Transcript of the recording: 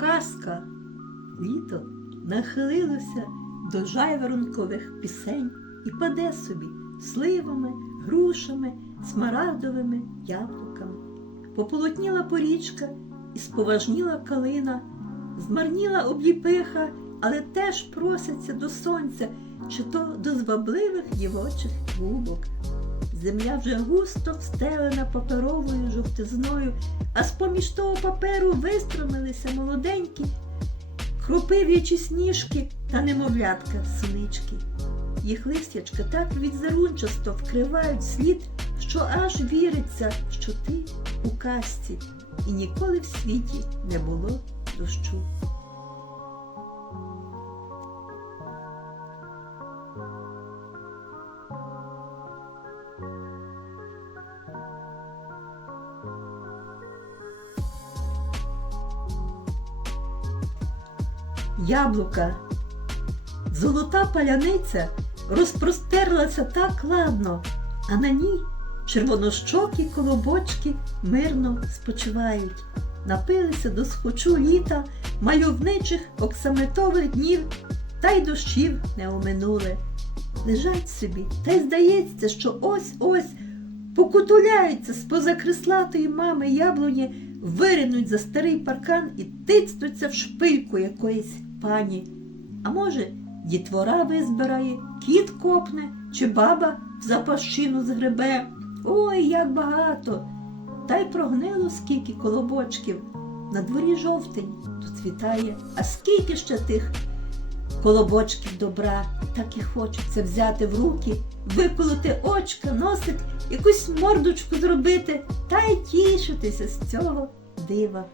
казка. Літо нахилилося до жайворонкових пісень і паде собі сливами, грушами, смарагдовими яблуками. Пополотніла порічка і споважніла калина, змарніла обліпиха, але теж проситься до сонця, чи то до звабливих дівочих губок. Земля вже густо встелена паперовою жовтизною, а з-поміж того паперу вистромилися молоденькі, кропив'ячі сніжки та немовлятка синички. Їх листячка так відзерунчасто вкривають слід, що аж віриться, що ти у казці, і ніколи в світі не було дощу. Яблука. Золота паляниця розпростерлася так ладно, а на ній червонощокі колобочки мирно спочивають, напилися до схочу літа мальовничих оксамитових днів, та й дощів не оминули. Лежать собі, та й здається, що ось-ось покутуляються з позакреслатої мами яблуні, виринуть за старий паркан і тицнуться в шпильку якоїсь пані. А може, дітвора визбирає, кіт копне, чи баба в запащину згребе. Ой, як багато! Та й прогнило скільки колобочків. На дворі жовтень доцвітає, а скільки ще тих колобочків добра, так і хочеться взяти в руки, виколоти очка, носик, якусь мордочку зробити та й тішитися з цього дива.